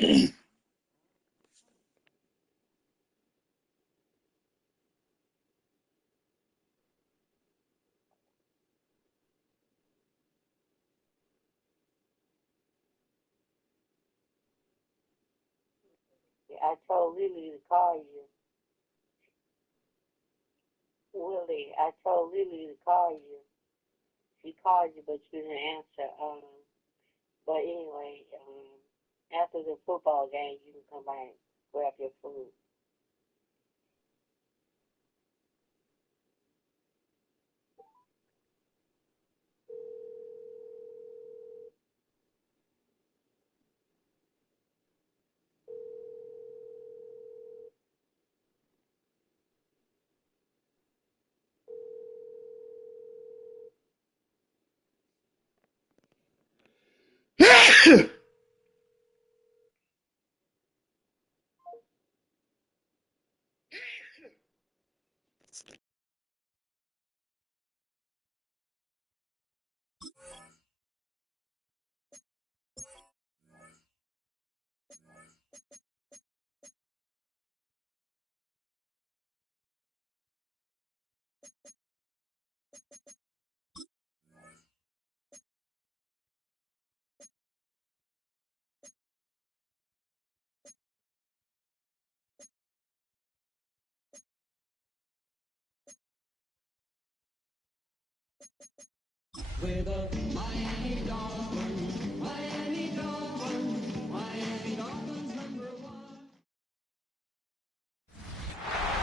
I told Lily to call you. Willie, I told Lily to call you. She called you, but you didn't answer. But anyway, after the football game, you can come by and grab your food.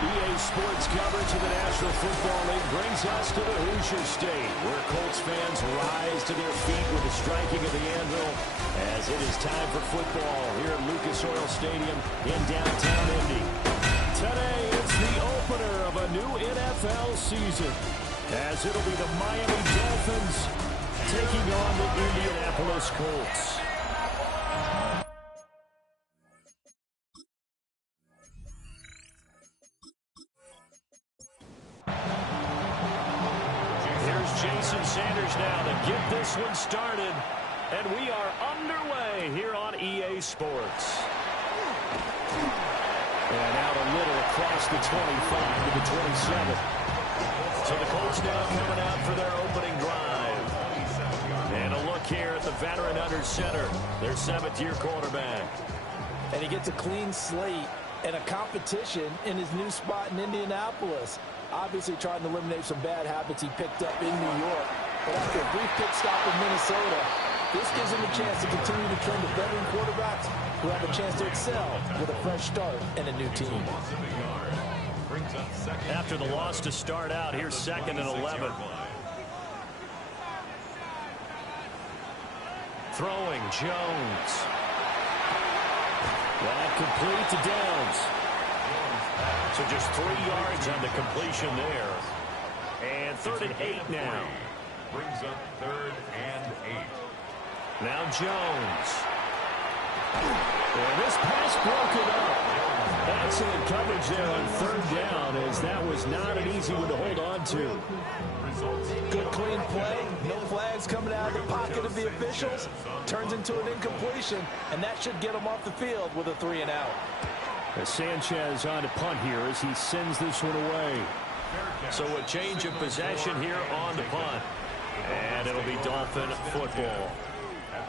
EA Sports coverage of the National Football League brings us to the Hoosier State, where Colts fans rise to their feet with the striking of the anvil as it is time for football here at Lucas Oil Stadium in downtown Indy. Today, it's the opener of a new NFL season, as it'll be the Miami Dolphins taking on the Indianapolis Colts. Jason Sanders now to get this one started. And we are underway here on EA Sports. And out a little across the 25 to the 27. So the Colts now coming out for their opening drive. And a look here at the veteran under center, their seventh-year quarterback. And he gets a clean slate and a competition in his new spot in Indianapolis. Obviously trying to eliminate some bad habits he picked up in New York. But after a brief pit stop in Minnesota, this gives him a chance to continue to trend of veteran quarterbacks who have a chance to excel with a fresh start and a new team. After the loss to start out, here's 2nd and 11. Throwing, Jones. That complete to Downs. So just 3 yards on the completion there. And 3rd and 8 now. Brings up 3rd and 8. Now Jones. And this pass broken up. Excellent coverage there on 3rd down, as that was not an easy one to hold on to. Good clean play. No flags coming out of the pocket of the officials. Turns into an incompletion, and that should get him off the field with a 3 and out. As Sanchez on to punt here as he sends this one away. So a change of possession here on the punt. And it'll be Dolphin football.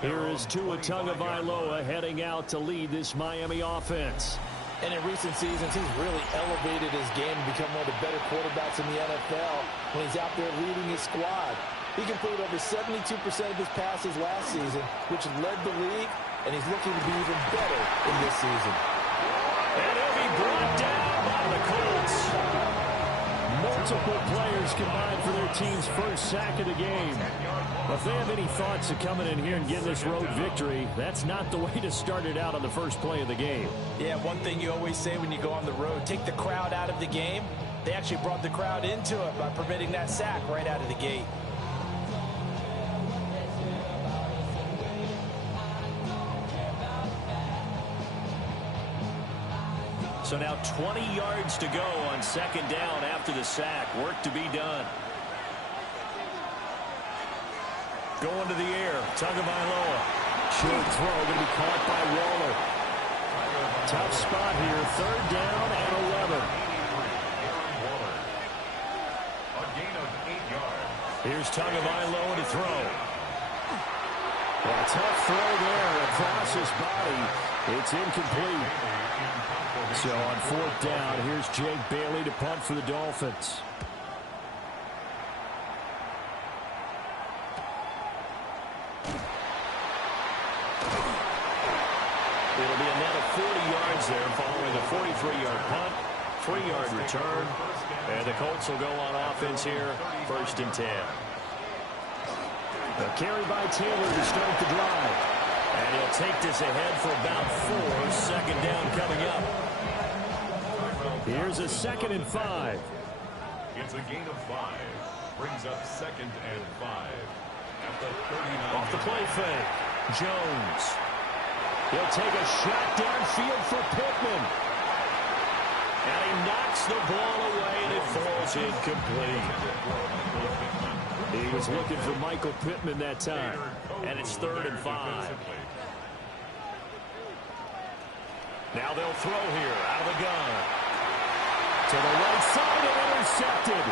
Here is Tua Tagovailoa heading out to lead this Miami offense. And in recent seasons, he's really elevated his game to become one of the better quarterbacks in the NFL when he's out there leading his squad. He completed over 72% of his passes last season, which led the league, and he's looking to be even better in this season. And he'll be brought down by the Colts. Multiple players combined for their team's first sack of the game. If they have any thoughts of coming in here and getting this road victory, that's not the way to start it out on the first play of the game. Yeah, one thing you always say when you go on the road, take the crowd out of the game. They actually brought the crowd into it by permitting that sack right out of the gate. So now 20 yards to go on 2nd down after the sack. Work to be done. Going to the air. Tagovailoa. Short throw going to be caught by Waller. Tough spot here. 3rd down and 11. A gain of 8 yards. Here's Tagovailoa to throw. A tough throw there across his body. It's incomplete. So on 4th down, here's Jake Bailey to punt for the Dolphins. It'll be a net of 40 yards there following a 43-yard punt, 3-yard return. And the Colts will go on offense here, 1st and 10. A carry by Taylor to start the drive. And he'll take this ahead for about 4. 2nd down coming up. Here's a 2nd and 5. It's a gain of 5. Brings up 2nd and 5. At the 39. Off the play fake. Jones. He'll take a shot downfield for Pittman. And he knocks the ball away, and it falls incomplete. He was looking for Michael Pittman that time. And it's 3rd and 5. Now they'll throw here out of the gun. To the right side and intercepted.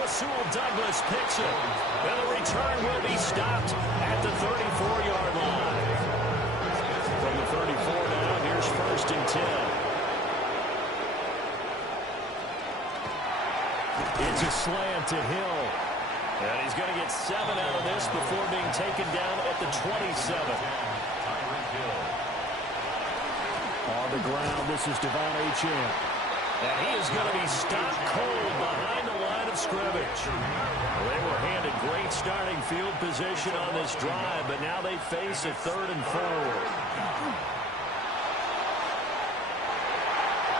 Rasul Douglas picks it. And the return will be stopped at the 34-yard line. From the 34 now, here's 1st and 10. It's a slant to Hill. And he's going to get 7 out of this before being taken down at the 27. On the ground, this is Devon Achane. And he is going to be stopped cold behind the line of scrimmage. Well, they were handed great starting field position on this drive, but now they face a 3rd and 4.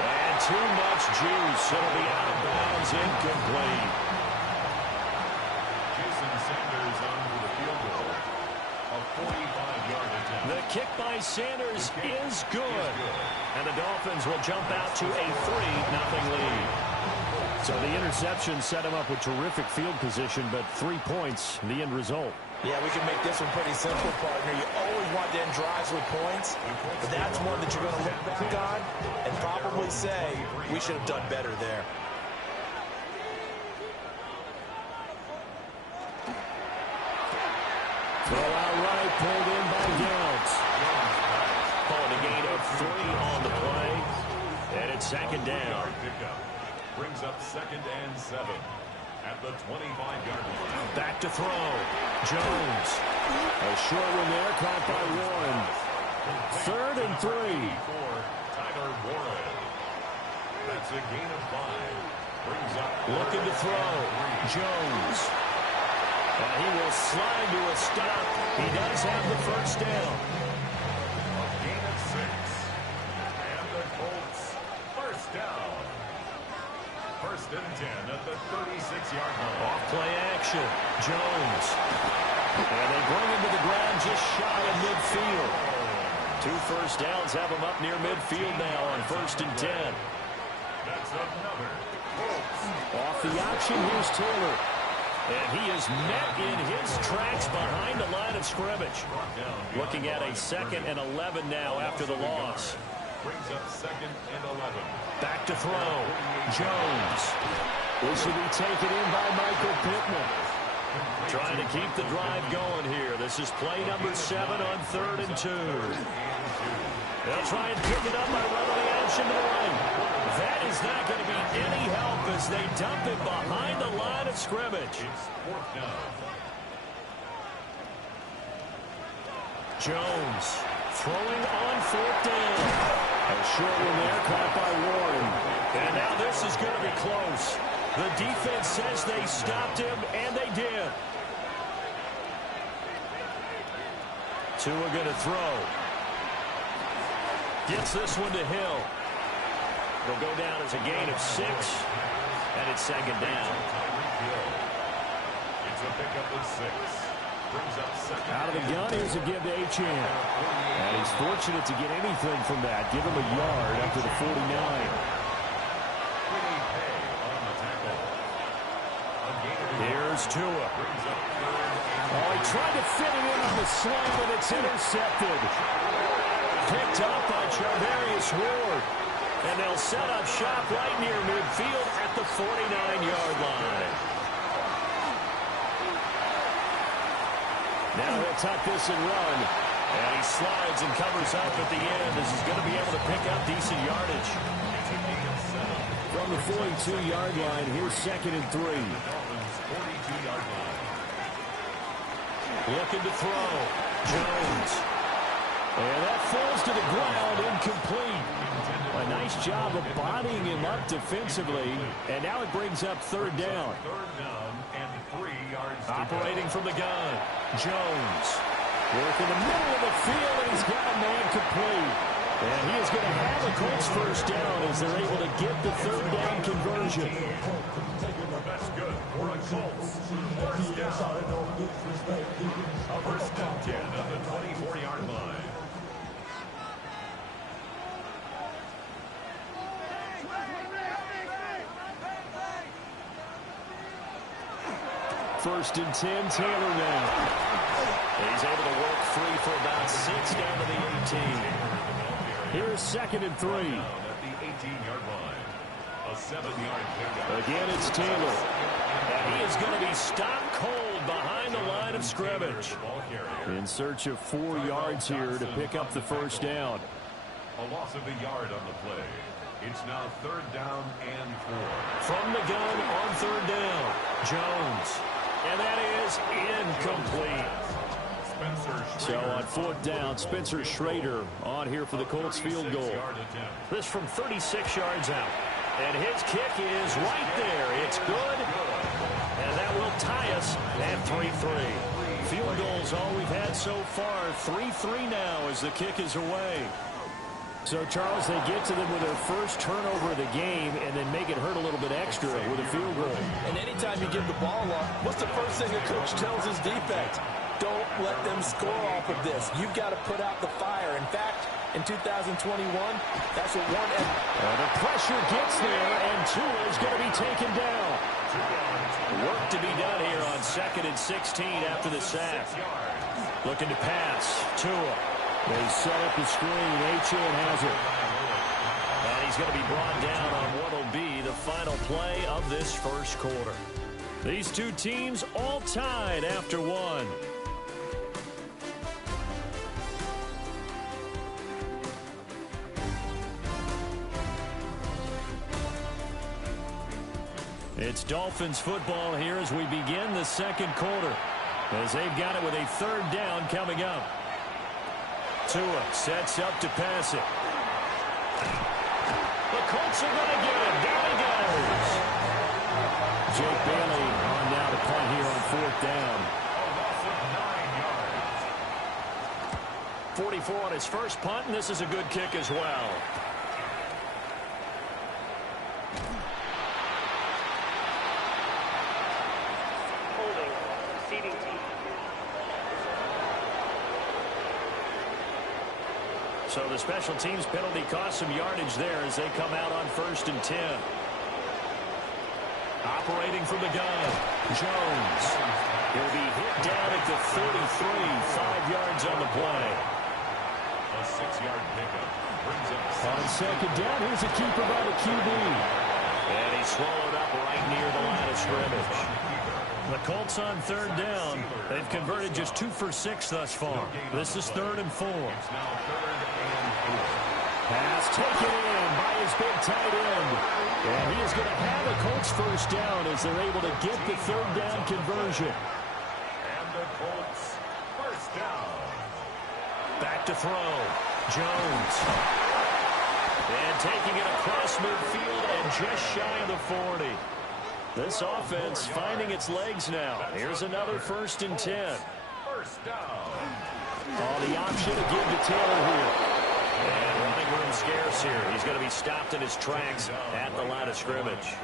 And too much juice. It'll be out of bounds, incomplete. Jason Sanders on for the field goal. A 45-yard attempt. The kick by Sanders is good. And the Dolphins will jump out to a 3-0 lead. So the interception set him up with terrific field position, but 3 points, the end result. Yeah, we can make this one pretty simple, partner. You always want to end drives with points, but that's one that you're going to look back on and probably say, we should have done better there. Throw out right, pulled in by Downs. Called a gain of 3 on the play, and it's 2nd down. Brings up 2nd and 7 at the 25-yard line. Back to throw. Jones. A short one there, caught by Warren. 3rd and 3. For Tyler Warren. That's a gain of 5. Brings up Looking to throw. Jones. And he will slide to a stop. He does have the 1st down. a gain of 6. And the Colts 1st down. 1st and 10 at the 36-yard line. Off play action. Jones. And they bring him to the ground just shy of midfield. 2 first downs have him up near midfield now on 1st and 10. That's another Colts. Off the option, here's Taylor. And he is met in his tracks behind the line of scrimmage. Looking at a 2nd and 11 now after the loss. Brings up 2nd and 11. Back to throw. Jones. This will be taken in by Michael Pittman. Trying to keep the drive going here. This is play number 7 on 3rd and 2. They'll try and pick it up by running the option to the right. That is not going to be any help as they dump it behind the line of scrimmage. It's 4th down. Jones throwing on 4th down. A short one there, caught by Warren. And now this is going to be close. The defense says they stopped him, and they did. Tua going to throw. Gets this one to Hill. It'll go down as a gain of 6, and it's 2nd down. It's a pickup of 6. Brings up 2nd. Out of the gun, here's a give to Achane. And he's fortunate to get anything from that. Give him a yard up to the 49. Here's Tua. Oh, he tried to fit it in on the slam, and it's intercepted. picked up by Charvarius Ward. And they'll set up shop right near midfield at the 49-yard line. Now he'll tuck this and run. And he slides and covers up at the end as he's going to be able to pick up decent yardage. From the 42-yard line, here's 2nd and 3. Looking to throw. Jones. And that falls to the ground, incomplete. A nice job of bodying him up defensively. And now it brings up 3rd down. 3rd down and 3 yards. Operating from the gun. Jones. Work in the middle of the field, and he's got a man complete. And he is going to have a Colts 1st down as they're able to get the 3rd down conversion. That's good for a Colts. 1st down. A 1st and 10 at the 24-yard line. First and 10, Taylor now. He's able to work free for about 6 down to the 18. Here's 2nd and 3. At the 18-yard line. A 7-yard pickup. Again, it's Taylor. And he is going to be stopped cold behind the line of scrimmage. In search of 4 yards here to pick up the 1st down. A loss of a yard on the play. It's now 3rd down and 4. From the gun on 3rd down. Jones. And that is incomplete. So on 4th down, Spencer Schrader on here for the Colts field goal. This from 36 yards out. And his kick is right there. It's good. And that will tie us at 3-3. Field goals all we've had so far. 3-3 now as the kick is away. So, Charles, they get to them with their first turnover of the game and then make it hurt a little bit extra with a field goal. And anytime you give the ball up, what's the first thing a coach tells his defense? Don't let them score off of this. You've got to put out the fire. In fact, in 2021, that's what one. The pressure gets there, and Tua is going to be taken down. Work to be done here on 2nd and 16 after the sack. Looking to pass. Tua. They set up the screen. Achane has it. And he's going to be brought down on what will be the final play of this 1st quarter. These two teams all tied after 1. It's Dolphins football here as we begin the 2nd quarter. As they've got it with a 3rd down coming up. Tua sets up to pass it. The Colts are going to get it. Down he goes. Jake Bailey on now to punt here on 4th down. A loss of 9 yards. 44 on his first punt, and this is a good kick as well. Holding. Seating team. So the special teams penalty cost some yardage there as they come out on 1st and 10. Operating from the gun, Jones. He'll be hit down at the 33, 5 yards on the play. A 6-yard pickup brings up On 2nd down, here's a keeper by the QB. And he's swallowed up right near the line of scrimmage. The Colts on 3rd down. They've converted just 2 for 6 thus far. This is 3rd and 4. It's now 3rd and 4. Pass taken in by his big tight end. And he is going to have a Colts 1st down as they're able to get the 3rd down conversion. And the Colts 1st down. Back to throw. Jones. And taking it across midfield and just shy of the 40. This offense finding its legs now. Here's another 1st and 10. 1st down. The option to give to Taylor here. And running room scarce here. He's going to be stopped in his tracks at the line of scrimmage.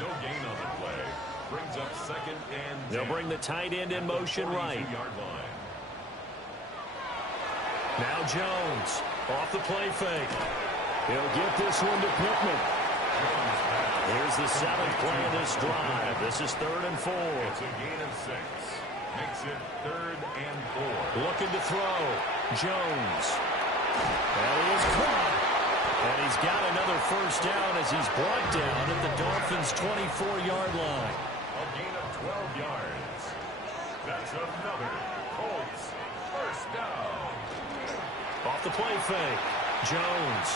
No gain on the play. Brings up 2nd and 10. They'll bring the tight end in motion right. Now Jones off the play fake. He'll get this one to Pittman. Here's the 7th play of this drive. This is 3rd and 4. It's a gain of 6. Makes it 3rd and 4. Looking to throw. Jones. And he is caught. And he's got another first down as he's brought down at the Dolphins' 24-yard line. A gain of 12 yards. That's another Colts first down. Off the play fake. Jones.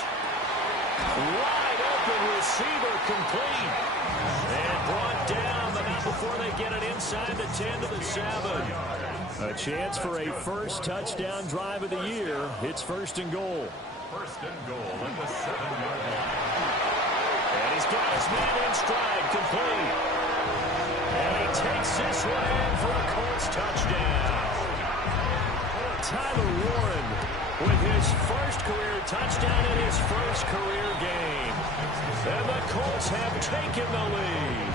Wide open receiver complete. And brought down, but not before they get it inside the 10 to the 7. A chance for a first touchdown drive of the year. It's first and goal. First and goal at the 7-yard line. And he's got his man in stride, complete. And he takes this one in for a Colts touchdown. Tyler Warren with his first career touchdown in his first career game. And the Colts have taken the lead.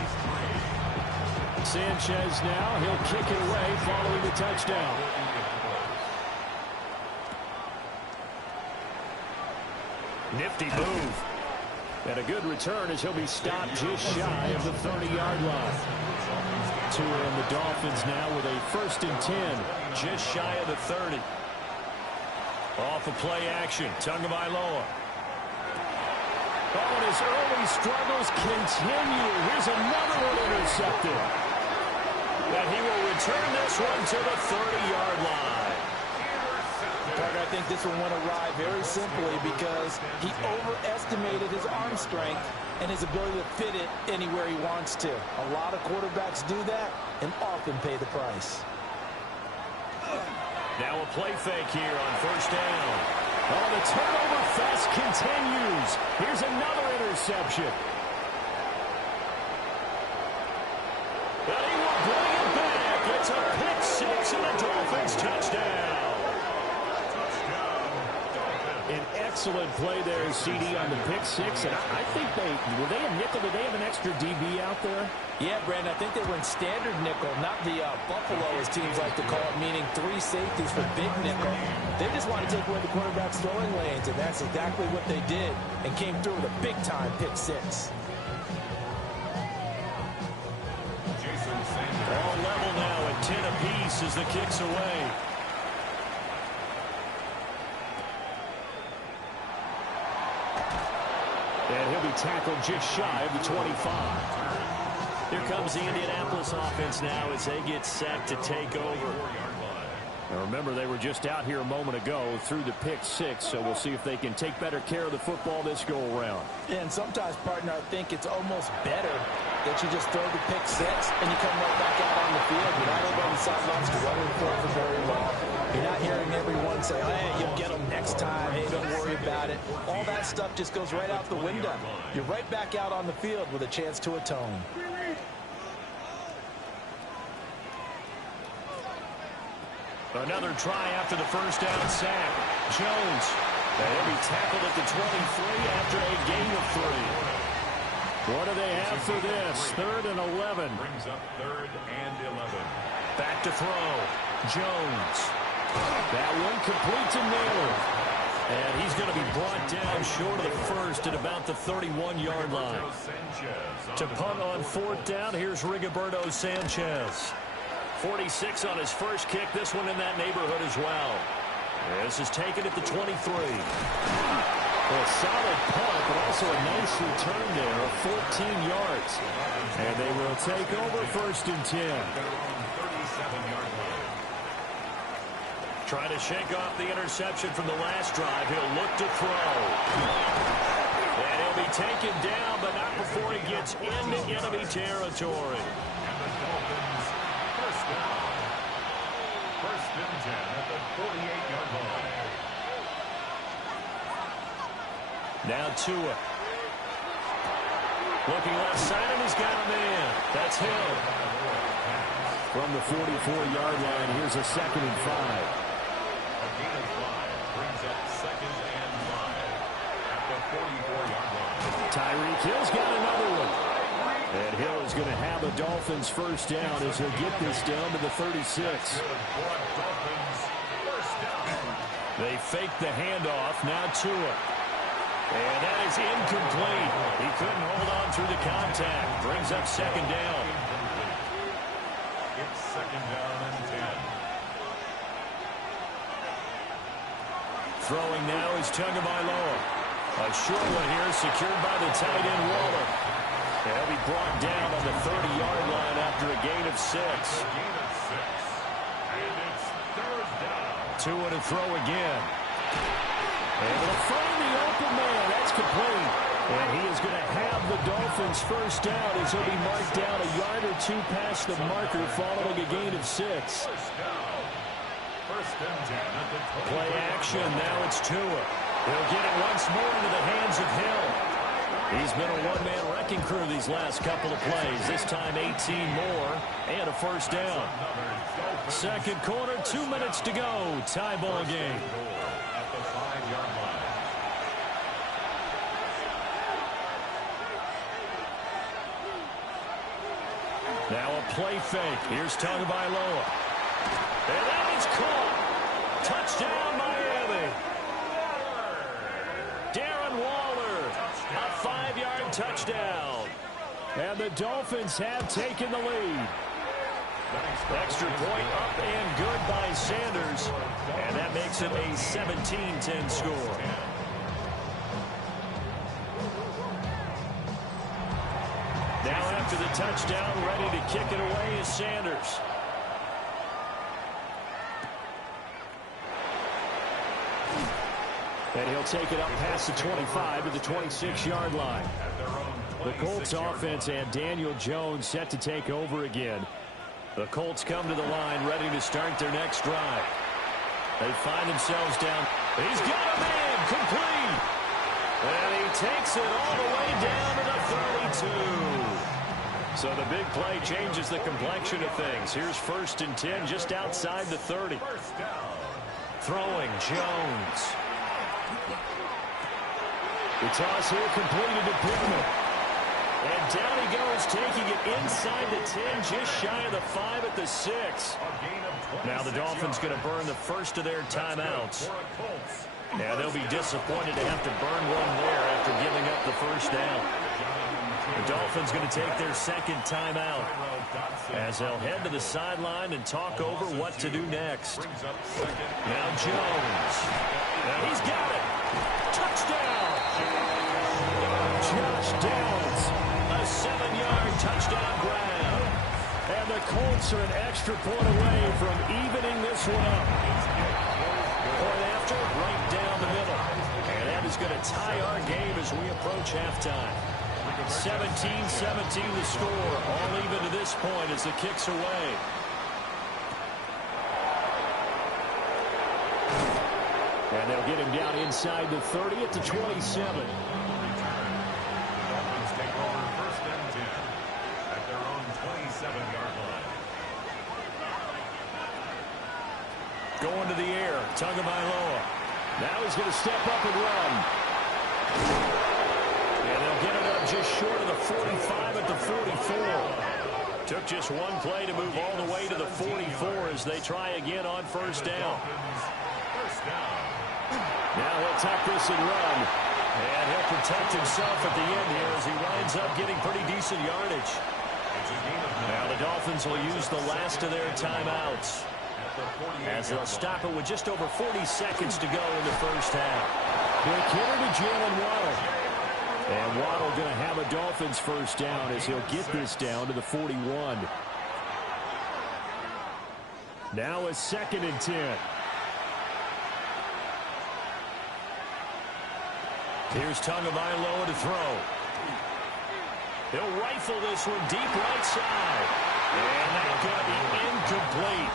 Sanchez now, he'll kick it away following the touchdown. Nifty move. And a good return as he'll be stopped just shy of the 30-yard line. Tua and the Dolphins now with a first and 10, just shy of the 30. Off of play action, Tagovailoa. Oh, and his early struggles continue. Here's another one intercepted. And he will return this one to the 30-yard line. Parker, I think this one went awry very simply because he overestimated his arm strength and his ability to fit it anywhere he wants to. A lot of quarterbacks do that and often pay the price. Now a play fake here on first down. Oh, the turnover fest continues. Here's another interception. And he will bring it back. It's a pick six and a Dolphins touchdown. An excellent play there, CD, on the pick six. And I think were they a nickel? Did they have an extra DB out there? Yeah, Brandon, I think they were in standard nickel, not the Buffalo, as teams like to call it, meaning three safeties for big nickel. They just want to take away the quarterback's throwing lanes, and that's exactly what they did and came through with a big-time pick six. All level now at 10 apiece as the kick's away. And he'll be tackled just shy of the 25. Here comes the Indianapolis offense now as they get set to take over. Now remember, they were just out here a moment ago through the pick six, so we'll see if they can take better care of the football this go-around. And sometimes, partner, I think it's almost better that you just throw the pick six and you come right back out on the field. You're not over on the sidelines running for it for very long. You're not hearing everyone say, hey, you'll get them next time. Hey, don't worry about it. All that stuff just goes right out the window. You're right back out on the field with a chance to atone. Another try after the first down sack. Jones. And he'll be tackled at the 23 after a gain of 3. What do they have for this? 3rd and 11. Brings up 3rd and 11. Back to throw. Jones. That one complete to Naylor. And he's going to be brought down short of the first at about the 31-yard line. To punt on 4th down, here's Rigoberto Sanchez. 46 on his first kick. This one in that neighborhood as well. This is taken at the 23. A solid punt, but also a nice return there of 14 yards. And they will take over 1st and 10. Trying to shake off the interception from the last drive. He'll look to throw. And he'll be taken down, but not before he gets into enemy territory. And the Dolphins first down. 1st and 10 at the 48-yard line. Now Tua. Looking left side, and he's got a man. That's Hill. From the 44-yard line, here's a 2nd and 5. A gain of 5 brings up 2nd and 5 at the 44-yard line. Tyreek Hill's got another one. And Hill is going to have a Dolphins first down as he'll get this down to the 36. They fake the handoff. Now Tua. And that is incomplete. He couldn't hold on through the contact. Brings up 2nd down. It's 2nd down and 10. Throwing now is Tagovailoa. A short one here, secured by the tight end Waller. He'll be brought down on the 30-yard line after a gain of 6. And it's third down. Tua to throw again. Able to find the open man. That's complete. And he is going to have the Dolphins first down as he'll be marked down a yard or two past the marker following a gain of 6. First down. First and 10 at the 20. Play action. Now it's Tua. He'll get it once more into the hands of Hill. He's been a one-man wrecking crew these last couple of plays. This time 18 more and a first down. Second quarter, 2 minutes to go. Tie ball game. At the 5-yard line. Now a play fake. Here's Tagovailoa. And that is caught. Touchdown, Miami. Darren Waller, a 5-yard touchdown. And the Dolphins have taken the lead. Extra point up and good by Sanders. And that makes it a 17-10 score. Now after the touchdown, ready to kick it away is Sanders. And he'll take it up past the 25 to the 26-yard line. The Colts offense and Daniel Jones set to take over again. The Colts come to the line ready to start their next drive. They find themselves down. He's got a man complete. And he takes it all the way down to the 32. So the big play changes the complexion of things. Here's first and 10 just outside the 30. Throwing Jones. The toss here completed to Pittman. And down he goes, taking it inside the 10, just shy of the 5 at the 6. Now the Dolphins going to burn the first of their timeouts. And they'll be disappointed to have to burn one there after giving up the first down. The Dolphins going to take their second timeout as they'll head to the sideline and talk over what to do next. Now Jones. And he's got it. Touchdown. Josh Downs. A 7-yard touchdown grab. And the Colts are an extra point away from evening this one up. Point after, right down the middle. And that is going to tie our game as we approach halftime. 17-17 the score. All even to this point as the kick's away. And they'll get him down inside the 30 at the 27. Going to the air, Tagovailoa. Now he's going to step up and run. And they'll get it up just short of the 45 at the 44. Took just one play to move all the way to the 44 as they try again on first down. Now he'll tuck this and run. And he'll protect himself at the end here as he winds up getting pretty decent yardage. Now the Dolphins will use the last of their timeouts as they'll stop it with just over 40 seconds to go in the first half. Quick hitter to Jalen Waddle. And Waddle going to have a Dolphins first down as he'll get this down to the 41. Now a 2nd and 10. Here's Tagovailoa to throw. He'll rifle this one deep right side. And that's going to be incomplete.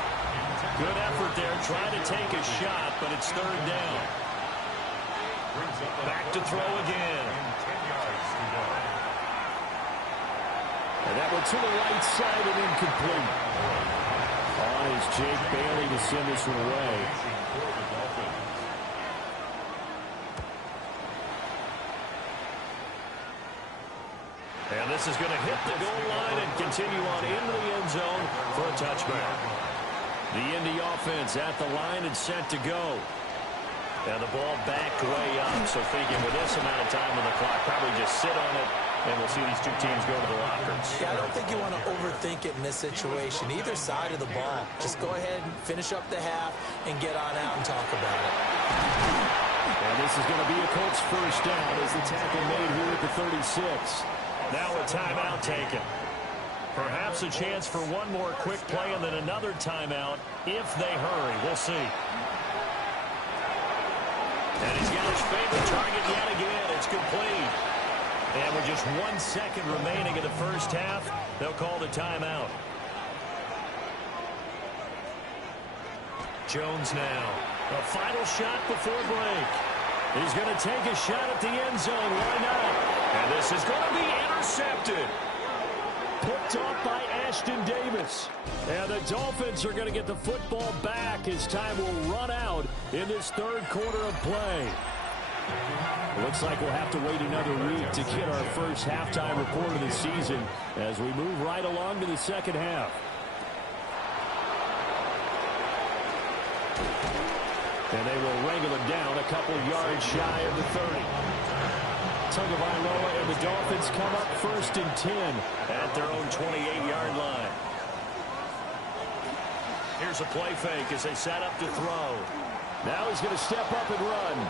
Good effort there, trying to take a shot, but it's third down. Back to throw again. And that one to the right side and incomplete. On is Jake Bailey to send this one away. And this is going to hit the goal line and continue on into the end zone for a touchback. The Indy offense at the line and set to go. And the ball backed way up, so thinking with this amount of time on the clock, probably just sit on it and we'll see these two teams go to the lockers. Yeah, I don't think you want to overthink it in this situation. Either side of the ball. Just go ahead and finish up the half and get on out and talk about it. And this is going to be a Colts first down as the tackle made here at the 36. Now a timeout taken. Perhaps a chance for one more quick play and then another timeout if they hurry. We'll see. And he's got his favorite target yet again. It's complete. And with just 1 second remaining in the first half, they'll call the timeout. Jones now. A final shot before break. He's going to take a shot at the end zone. Why not? And this is going to be intercepted. Picked off by Ashton Davis. And the Dolphins are going to get the football back as time will run out in this third quarter of play. Looks like we'll have to wait another week to get our first halftime report of the season as we move right along to the second half. And they will wrangle him down a couple yards shy of the 30. Tagovailoa and the Dolphins come up 1st and 10 at their own 28-yard line. Here's a play fake as they set up to throw. Now he's going to step up and run.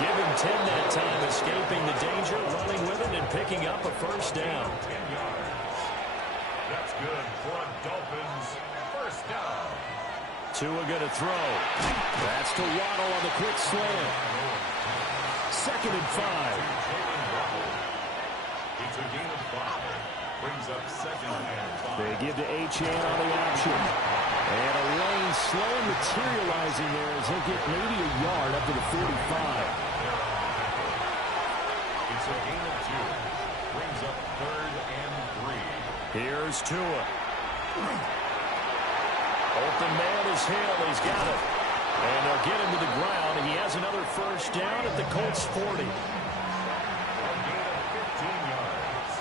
Give him 10 that time, escaping the danger, running with it, and picking up a first down. 10 yards. That's good for a Dolphins first down. Tua going to throw. That's to Waddle on the quick slant. 2nd and 5. It's a gain of 5. Brings up 2nd and 5. They give to Achane on the option. And a lane slow materializing there as he'll get maybe a yard up to the 45. It's a gain of 2. Brings up 3rd and 3. Here's Tua. Open man is Hill. He's got it. And they'll get him to the ground. And he has another first down at the Colts 40. A gain of 15 yards.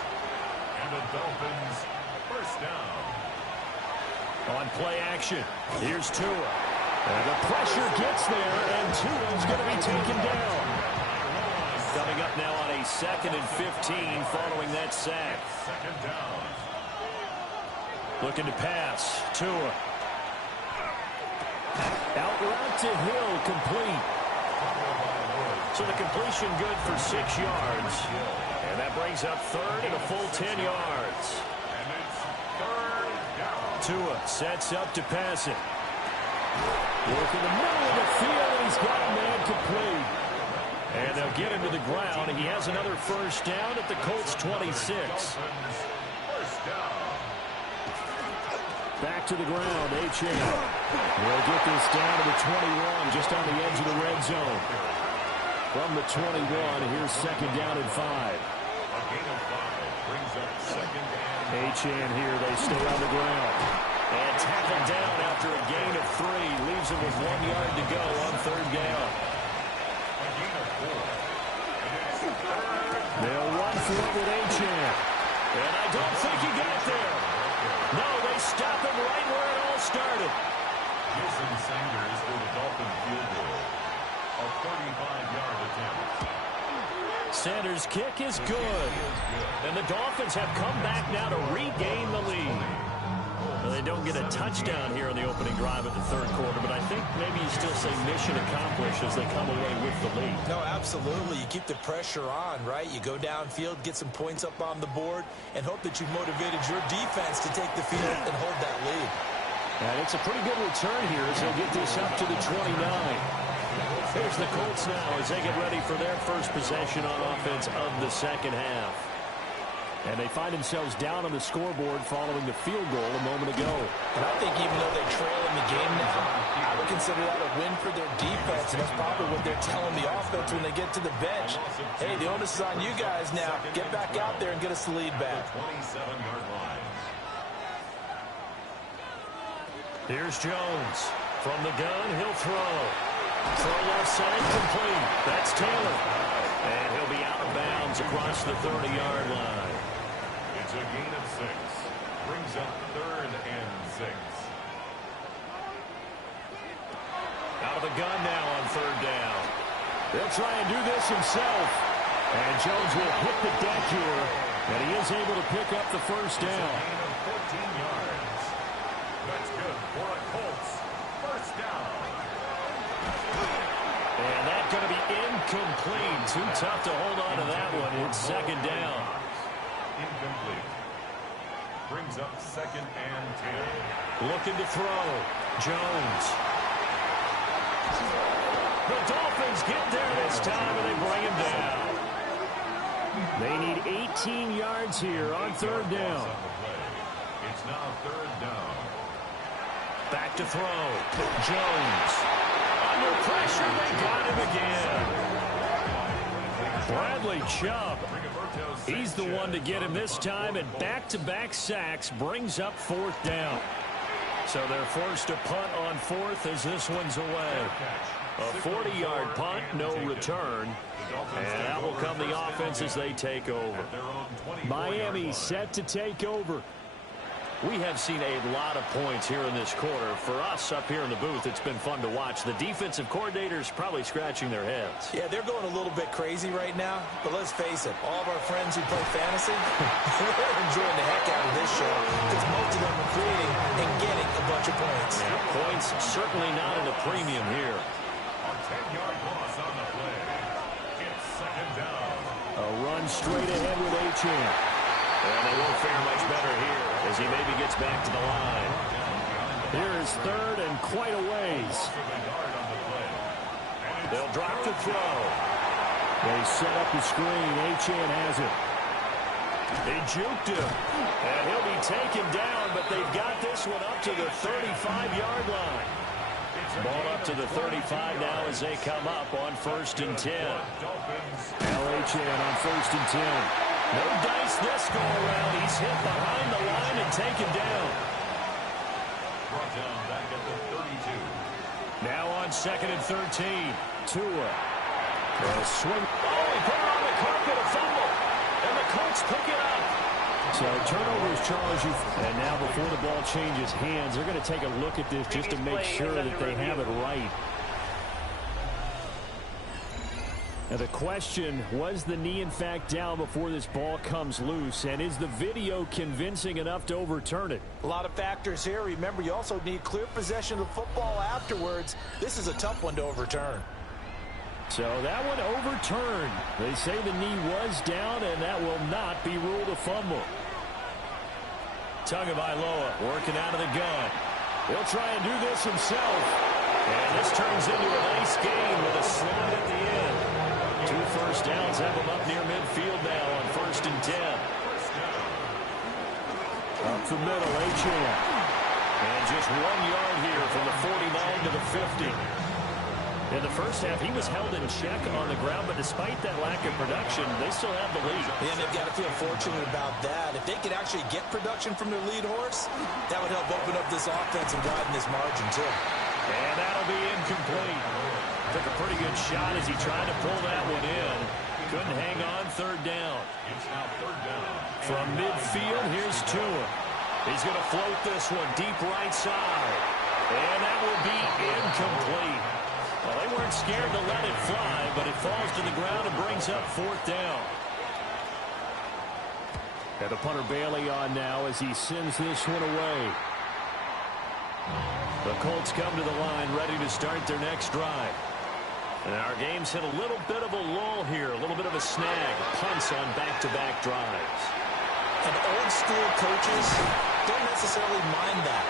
And the Dolphins first down. On play action, here's Tua. And the pressure gets there, and Tua's going to be taken down. Coming up now on a 2nd and 15 following that sack. 2nd down. Looking to pass. Tua. Out route to Hill, complete. So the completion good for 6 yards. And that brings up 3rd and a full 10 yards. And it's 3rd down. Tua sets up to pass it. Work in the middle of the field, and he's got a man complete. And they'll get him to the ground. He has another first down at the Colts 26. First down. Back to the ground, Achane. They'll get this down to the 21, just on the edge of the red zone. From the 21, here's 2nd down and 5. A gain of 5 brings up 2nd and Achane here, they stay on the ground. And tackled down after a gain of 3. Leaves him with 1 yard to go on 3rd down. a gain of 4. And it's 3rd. They'll run for it with Achane. And I don't think he got there. No, they stop him right where it all started. Jason Sanders for the Dolphin field goal. A 35-yard attempt. Sanders' kick is good. And the Dolphins have come back now to regain the lead. Well, they don't get a touchdown here in the opening drive of the 3rd quarter, but I think maybe you still say mission accomplished as they come away with the lead. No, absolutely. You keep the pressure on, right? You go downfield, get some points up on the board, and hope that you've motivated your defense to take the field and hold that lead. And it's a pretty good return here as they'll get this up to the 29. Here's the Colts now as they get ready for their first possession on offense of the second half. And they find themselves down on the scoreboard following the field goal a moment ago. And I think even though they trail in the game now, I would consider that a win for their defense, and that's probably what they're telling the offense when they get to the bench. Hey, the onus is on you guys now. Get back out there and get us the lead back. 27-yard line. Here's Jones. From the gun, he'll throw. Throw left side, complete. That's Taylor. And he'll be out of bounds across the 30-yard line. It's a gain of 6. Brings up 3rd and 6. Out of the gun now on 3rd down. They'll try and do this himself. And Jones will hit the deck here, and he is able to pick up the first down. Gain of 14 yards. That's good for a Colts first down. And that's going to be incomplete. Too tough to hold on to that one. It's second down. Incomplete. Brings up second and 10. Looking to throw. Jones. The Dolphins get there this time, and they bring him down. They need 18 yards here on third down. It's now third down. Back to throw. Jones. Under pressure, they got him again. Bradley Chubb. He's the one to get him this time, and back-to-back sacks brings up fourth down. So they're forced to punt on fourth as this one's away. A 40-yard punt, no return. And that will come the offense as they take over. Miami set to take over. We have seen a lot of points here in this quarter. For us up here in the booth, it's been fun to watch. The defensive coordinators probably scratching their heads. Yeah, they're going a little bit crazy right now. But let's face it, all of our friends who play fantasy, they're enjoying the heck out of this show because most of them are creating and getting a bunch of points. Yeah, points certainly not at a premium here. A 10-yard loss on the play. It's second down. A run straight ahead with Achane. And they won't fare much better here as he maybe gets back to the line. Here is third and quite a ways. They'll drop to throw. They set up the screen. Achane has it. They juked him. And he'll be taken down, but they've got this one up to the 35-yard line. Ball up to the 35 now as they come up on first and 10. Now Achane on first and 10. No dice this go around. He's hit behind the line and taken down. Brought down back at the 32. Now on second and 13. Tua. A swing. Oh, he put it on the carpet, a fumble. And the Colts pick it up. So turnovers, Charles, and now before the ball changes hands, they're going to take a look at this just to make sure that they have it right. Now the question, was the knee in fact down before this ball comes loose? And is the video convincing enough to overturn it? A lot of factors here. Remember, you also need clear possession of the football afterwards. This is a tough one to overturn. So that one overturned. They say the knee was down, and that will not be ruled a fumble. Tagovailoa working out of the gun. He'll try and do this himself. And this turns into a nice game with a slot at the end. 2 first downs have him up near midfield now on first and 10. Up the middle, Achane. And just 1 yard here from the 49 to the 50. In the first half, he was held in check on the ground, but despite that lack of production, they still have the lead. And they've got to feel fortunate about that. If they could actually get production from their lead horse, that would help open up this offense and widen this margin, too. And that'll be incomplete. Took a pretty good shot as he tried to pull that one in. Couldn't hang on third down. It's now third down. From midfield, here's Tua. He's going to float this one deep right side. And that will be incomplete. Well, they weren't scared to let it fly, but it falls to the ground and brings up fourth down. And the punter Bailey on now as he sends this one away. The Colts come to the line ready to start their next drive. And our game's hit a little bit of a lull here, a little bit of a snag. Punts on back-to-back drives. And old-school coaches don't necessarily mind that.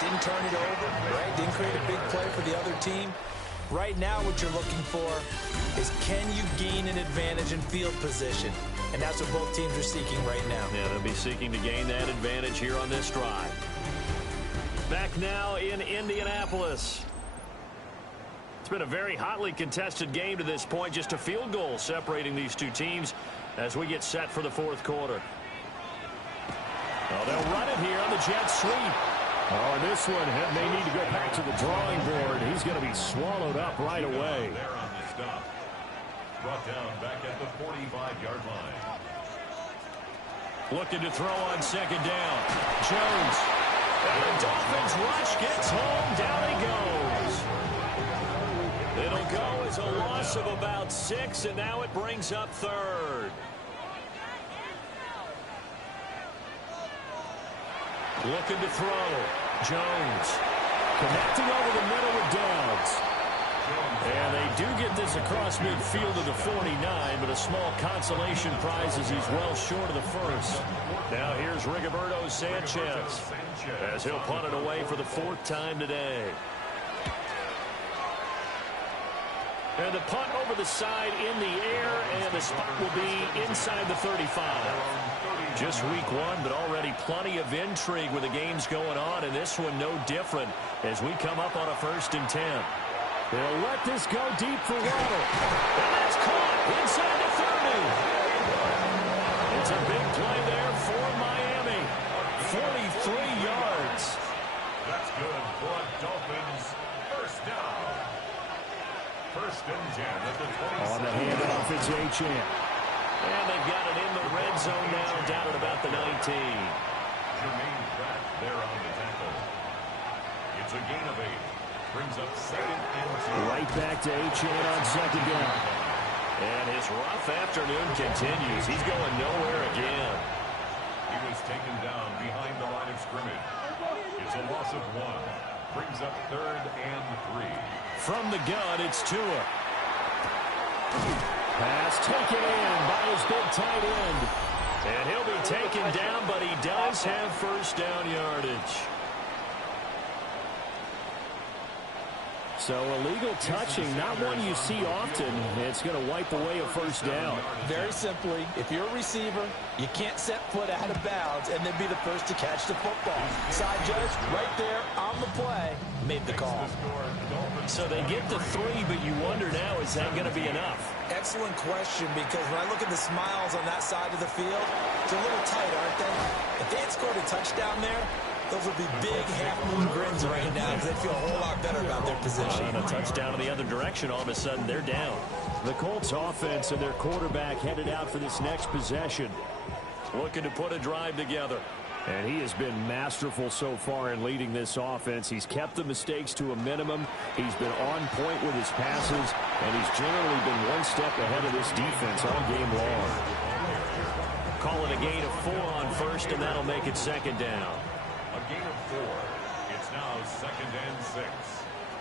Didn't turn it over, right? Didn't create a big play for the other team. Right now what you're looking for is can you gain an advantage in field position? And that's what both teams are seeking right now. Yeah, they'll be seeking to gain that advantage here on this drive. Back now in Indianapolis. It's been a very hotly contested game to this point. Just a field goal separating these two teams as we get set for the fourth quarter. Oh, they'll run it here on the jet sweep. Oh, and this one may need to go back to the drawing board. He's going to be swallowed up right away. There on the stop. Brought down back at the 45-yard line. Looking to throw on second down. Jones. And the Dolphins rush gets home. Down he goes. It'll go as a loss of about 6, and now it brings up third. Looking to throw. Jones connecting over the middle with Downs. And they do get this across midfield to the 49, but a small consolation prize as he's well short of the first. Now here's Rigoberto Sanchez as he'll punt it away for the 4th time today. And the punt over the side in the air, and the spot will be inside the 35. Just week 1, but already plenty of intrigue with the games going on, and this one no different as we come up on a 1st and 10. They'll let this go deep for Waddle. And that's caught inside the 30. It's a big play there for Miami. 43 yards. That's good for a Dolphins first down. 1st and 10 at the 26. On the handoff, it's Achane. And they've got it in the red zone now, down at about the 19. Jermaine Pratt there on the tackle. It's a gain of 8. Brings up 2nd and 2. Right back to Achane on 2nd down. And his rough afternoon continues. He's going nowhere again. He was taken down behind the line of scrimmage. It's a loss of 1. Brings up 3rd and 3. From the gun, it's Tua. Pass taken in by his big tight end. And he'll be taken down, but he does have 1st down yardage. So illegal touching, not one you see often. It's going to wipe away a 1st down. Very simply, if you're a receiver, you can't set foot out of bounds and then be the first to catch the football. Side judge, right there on the play, made the call. So they get the 3, but you wonder now, is that going to be enough? Excellent question, because when I look at the smiles on that side of the field, it's a little tight, aren't they? If they had scored a touchdown there, those would be big half-moon grins right now because they feel a whole lot better about their position. And a touchdown in the other direction, all of a sudden they're down. The Colts offense and their quarterback headed out for this next possession. Looking to put a drive together. And he has been masterful so far in leading this offense. He's kept the mistakes to a minimum. He's been on point with his passes, and he's generally been one step ahead of this defense all game long. Call it a gain of 4 on 1st, and that'll make it 2nd down. A gain of 4. It's now 2nd and 6.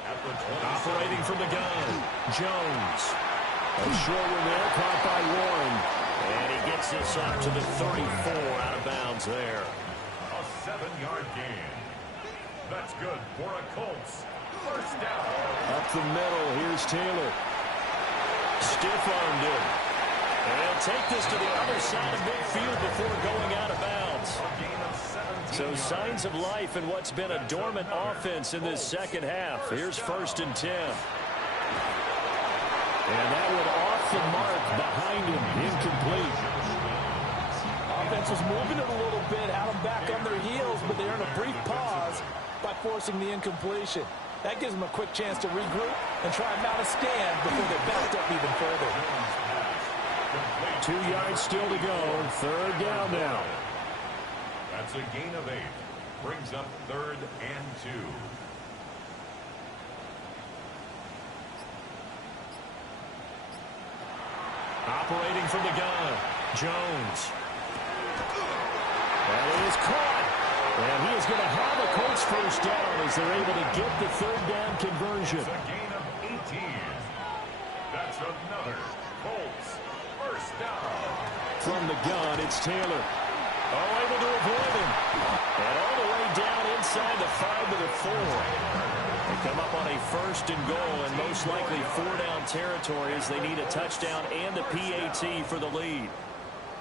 At the 20. Operating from the gun, Jones. A short one there, caught by Warren. And he gets this up to the 34, out of bounds there. A 7-yard gain. That's good for a Colts 1st down. Up the middle, here's Taylor. Stiff-armed him. And he'll take this to the other side of midfield before going out of bounds. A gain of 17. So signs of life in what's been a dormant offense in this 2nd half. Here's 1st and 10. And that one off the mark behind him, incomplete. Offense was moving it a little bit, had them back on their heels, but they earned a brief pause by forcing the incompletion. That gives them a quick chance to regroup and try and mount a stand before they're backed up even further. 2 yards still to go, 3rd down now. That's a gain of 8. Brings up 3rd and 2. Operating from the gun, Jones. That is caught. And he is going to have a Colts 1st down as they're able to get the 3rd down conversion. It's a gain of 18. That's another Colts 1st down. From the gun, it's Taylor. Oh, able to avoid him. And all the way down inside the 5 to the 4. They come up on a 1st and goal, and most likely 4-down territory as they need a touchdown and a PAT for the lead.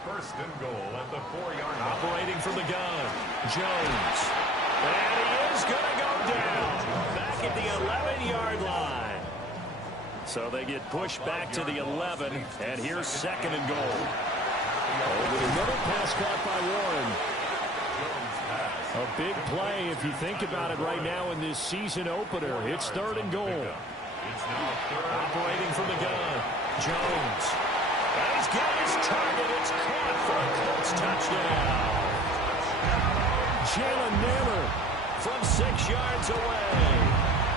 1st and goal at the 4-yard line. Operating from the gun, Jones. And he is going to go down back at the 11-yard line. So they get pushed back to the 11, and here's 2nd and goal. Over the middle, pass caught by Warren. A big play if you think about it right now in this season opener. It's 3rd and goal. Operating from the gun, Jones. And he's got his target. It's caught for a Colts touchdown. Jalen Nailor from 6 yards away.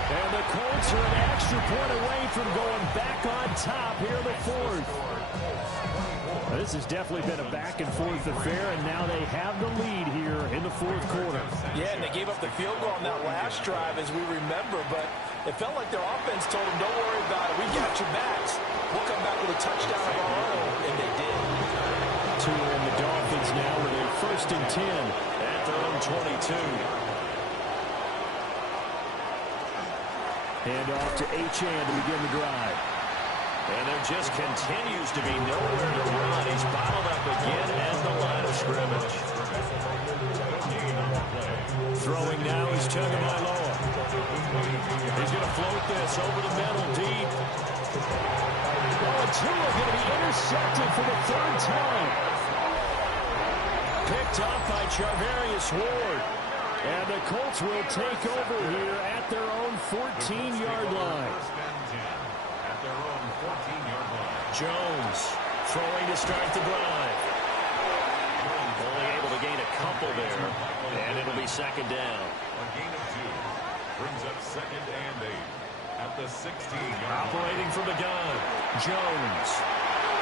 And the Colts are an extra point away from going back on top here in the fourth. This has definitely been a back-and-forth affair, and now they have the lead here in the fourth quarter. Yeah, and they gave up the field goal on that last drive, as we remember, but it felt like their offense told them, don't worry about it. We got your backs. We'll come back with a touchdown of our own, and they did. Tua and the Dolphins now with a 1st and 10 at their own 22. Hand off to Achane to begin the drive. And there just continues to be nowhere to run. He's bottled up again at the line of scrimmage. Throwing now is Tagovailoa. He's going to float this over the middle deep. Oh, and Tua going to be intercepted for the 3rd time. Picked up by Charvarius Ward. And the Colts will take over here at their own 14-yard line. Jones throwing to start the drive. Only able to gain a couple there, and it'll be 2nd down. A gain of 2 brings up 2nd and 8 at the 16-yard. Operating from the gun, Jones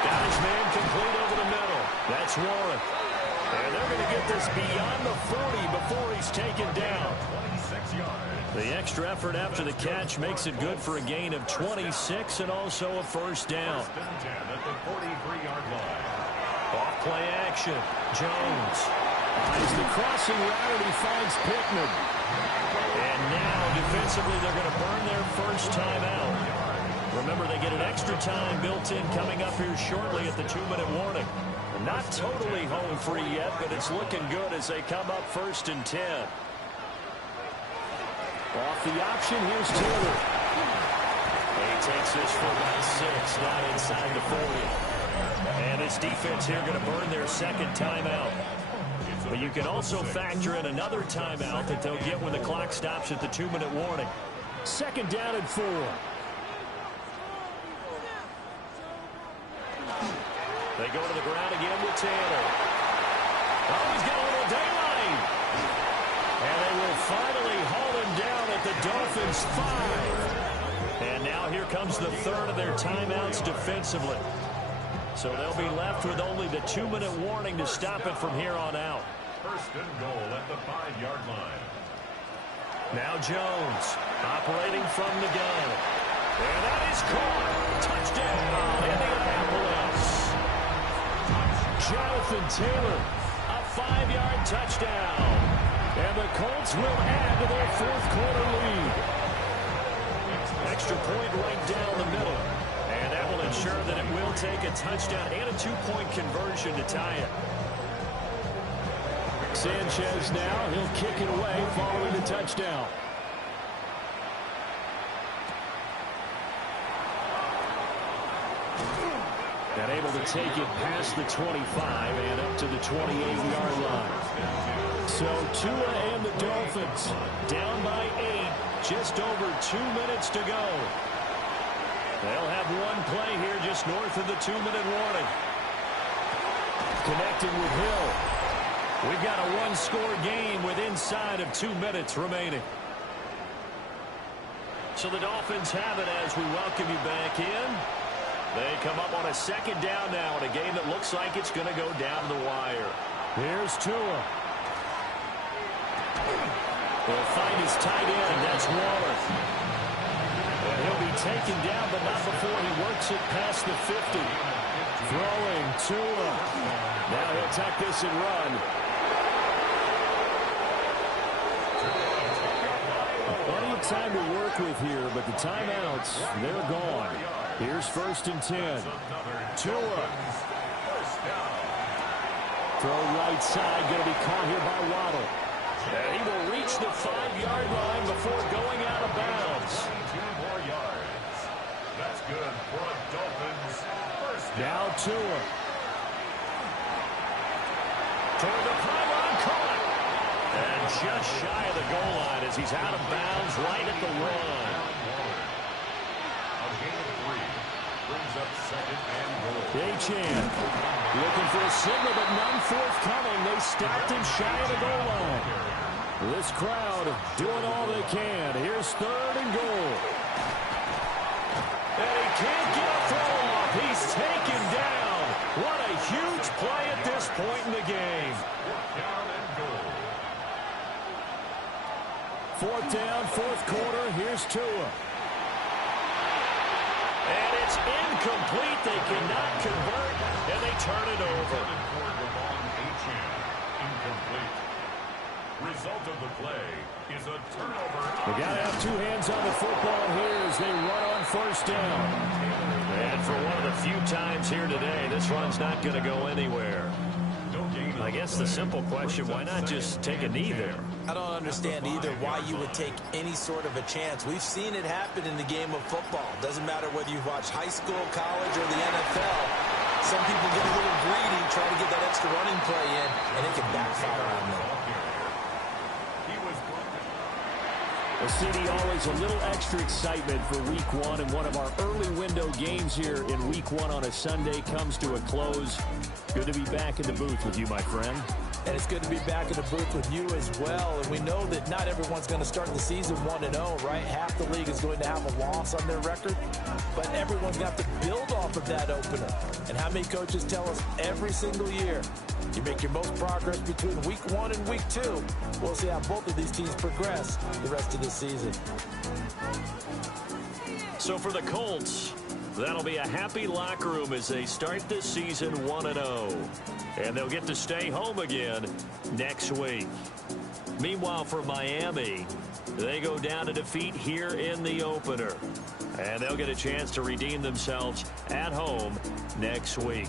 got his man complete over the middle. That's Warren. And they're going to get this beyond the 40 before he's taken down. 26 yards. The extra effort after the catch makes it good for a gain of 26 and also a 1st down. 1st and 10 at the 43-yard line. Off play action. Jones finds the crossing route. He finds Pittman. And now defensively they're going to burn their 1st time out. Remember, they get an extra time built in coming up here shortly at the 2-minute warning. Not totally home free yet, but it's looking good as they come up 1st and 10. Off the option, here's Taylor. He takes this for about 6, now inside the 40. And this defense here going to burn their 2nd timeout. But you can also factor in another timeout that they'll get when the clock stops at the 2-minute warning. 2nd down and 4. They go to the ground again with Taylor. Oh, he's got a little daylight. And they will finally haul him down at the Dolphins' 5. And now here comes the 3rd of their timeouts defensively. So they'll be left with only the 2-minute warning to stop it from here on out. 1st and goal at the 5-yard line. Now Jones operating from the gun. And that is caught. Touchdown, Indianapolis. Jonathan Taylor, a 5-yard touchdown. And the Colts will add to their 4th quarter lead. Extra point right down the middle. And that will ensure that it will take a touchdown and a 2-point conversion to tie it. Sanchez now, he'll kick it away following the touchdown. And able to take it past the 25 and up to the 28-yard line. So Tua and the Dolphins down by 8, just over 2 minutes to go. They'll have one play here just north of the 2-minute warning. Connecting with Hill. We've got a one-score game with inside of 2 minutes remaining. So the Dolphins have it as we welcome you back in. They come up on a 2nd down now in a game that looks like it's going to go down the wire. Here's Tua. He'll find his tight end. That's Waller. And he'll be taken down, but not before he works it past the 50. Throwing Tua. Now he'll tuck this and run. Plenty of time to work with here, but the timeouts, they're gone. Here's 1st and 10. Tua. Throw right side, going to be caught here by Waddle. And he will reach the 5-yard line before going out of bounds. 2 more yards. That's good for a Dolphins 1st down. Now Tua. Toward the pylon, caught. And just shy of the goal line as he's out of bounds right at the 1. A gain of 3 brings up 2nd and goal. Achane looking for a signal, but none forthcoming. They stopped him shy of the goal line. This crowd doing all they can. Here's 3rd and goal. And he can't get a throw off. He's taken down. What a huge play at this point in the game. 4th down, 4th quarter. Here's Tua. And it's incomplete. They cannot convert, and they turn it over. Incomplete. Result of the play is a turnover. They got to have 2 hands on the football here as they run on 1st down. And for one of the few times here today, this run's not going to go anywhere. I guess the simple question, why not just take a knee there? I don't understand either why you would take any sort of a chance. We've seen it happen in the game of football. Doesn't matter whether you watch high school, college, or the NFL. Some people get a little greedy, try to get that extra running play in, and it can backfire on them. Well, CD, always a little extra excitement for Week 1, and one of our early window games here in Week 1 on a Sunday comes to a close. Good to be back in the booth with you, my friend. And it's good to be back in the booth with you as well. And we know that not everyone's going to start the season 1-0, right? Half the league is going to have a loss on their record. But everyone's got to build off of that opener. And how many coaches tell us every single year, you make your most progress between Week 1 and Week 2. We'll see how both of these teams progress the rest of the season. So for the Colts, that'll be a happy locker room as they start this season 1-0. And they'll get to stay home again next week. Meanwhile, for Miami, they go down to defeat here in the opener. And they'll get a chance to redeem themselves at home next week.